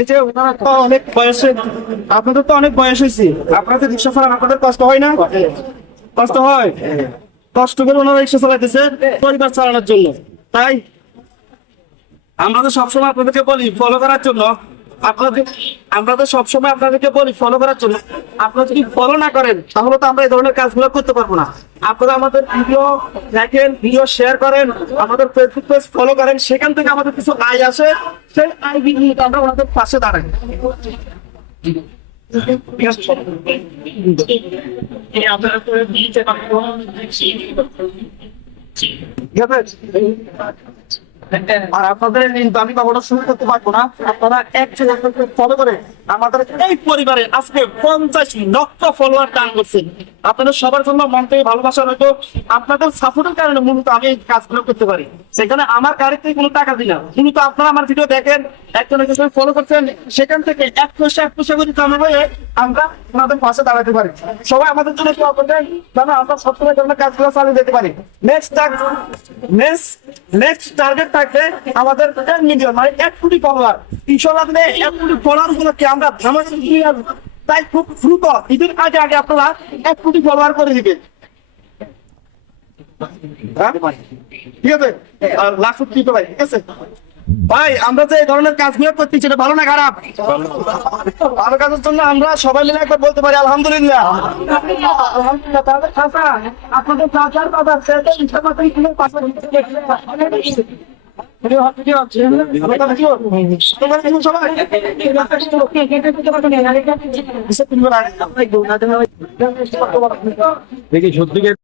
এই যে ওনারা তো অনেক বয়সে, আপনাদের তো অনেক বয়স হয়েছে, আপনাদের রিক্সা চালান আপনাদের কষ্ট হয় না? কষ্ট হয়, কষ্ট করে ওনারা রিক্সা চালাইতেছে পরিবার চালানোর জন্য। তাই আমরা তো সবসময় আপনাদেরকে বলি ফলো করার জন্য, আমরা তো সবসময় আপনাদেরকে বলি ফলো করার জন্য। আপনারা যদি ফলো না করেন তাহলে তো আমরা এই ধরনের কাজগুলো করতে পারবো না। আপনারা আমাদের ভিডিও দেখেন, ভিডিও শেয়ার করেন, আমাদের ফেসবুক পেজ ফলো করেন, সেখান থেকে আমাদের কিছু আয় আসে, সেই আয় নিয়ে আমরা ওনাদের পাশে দাঁড়াই। ঠিক আছে? ঠিক আছে? আর আপনাদের আমি কখনো শুরু করতে পারবো না। আপনারা একসাথে ফলো করে আমাদের এই পরিবারে আজকে 50 লক্ষ ফলোয়ার টান করছেন। আপনাদের সবার জন্য মন থেকে ভালোবাসা রইল। আপনাদের সাপোর্টের কারণে মূলত আমি এই কাজগুলো করতে পারি। সেখানে আমার গাড়ি থেকে কোনো টাকা দিই না, মূলত আপনারা আমার ভিডিও দেখেন, একজনের ফলো করছেন, সেখান থেকে এক পয়সা করে জমা হয়ে আমরা আমাদের পাশে দাঁড়াতে পারি। সবাই আমাদের জন্য দোয়া করবেন যেন আমরা সবসময় জন্য কাজগুলো চালিয়ে যেতে পারি। নেক্সট টার্গেট থাকবে আমাদের 10 মিলিয়ন, মানে 1 কোটি ফলোয়ার। ইনশাআল্লাহ 1 কোটি ফলোয়ার উপলক্ষে আমরা তাই খুব দ্রুত ঈদের আগে আপনারা 1 কোটি ফলোয়ার করে দিবেন। ঠিক আছে? আর লাখ কোটি ভাই, ঠিক আছে ভাই? আমরা যে এই ধরনের কাজগুলো করতেছি এটা ভালো না খারাপ? ভালো কাজের জন্য আমরা সবাই মিলে একবার বলতে পারি আলহামদুলিল্লাহ। আলহামদুলিল্লাহ। তাহলে চাচা, আপনাদের চাচার কথা সবাই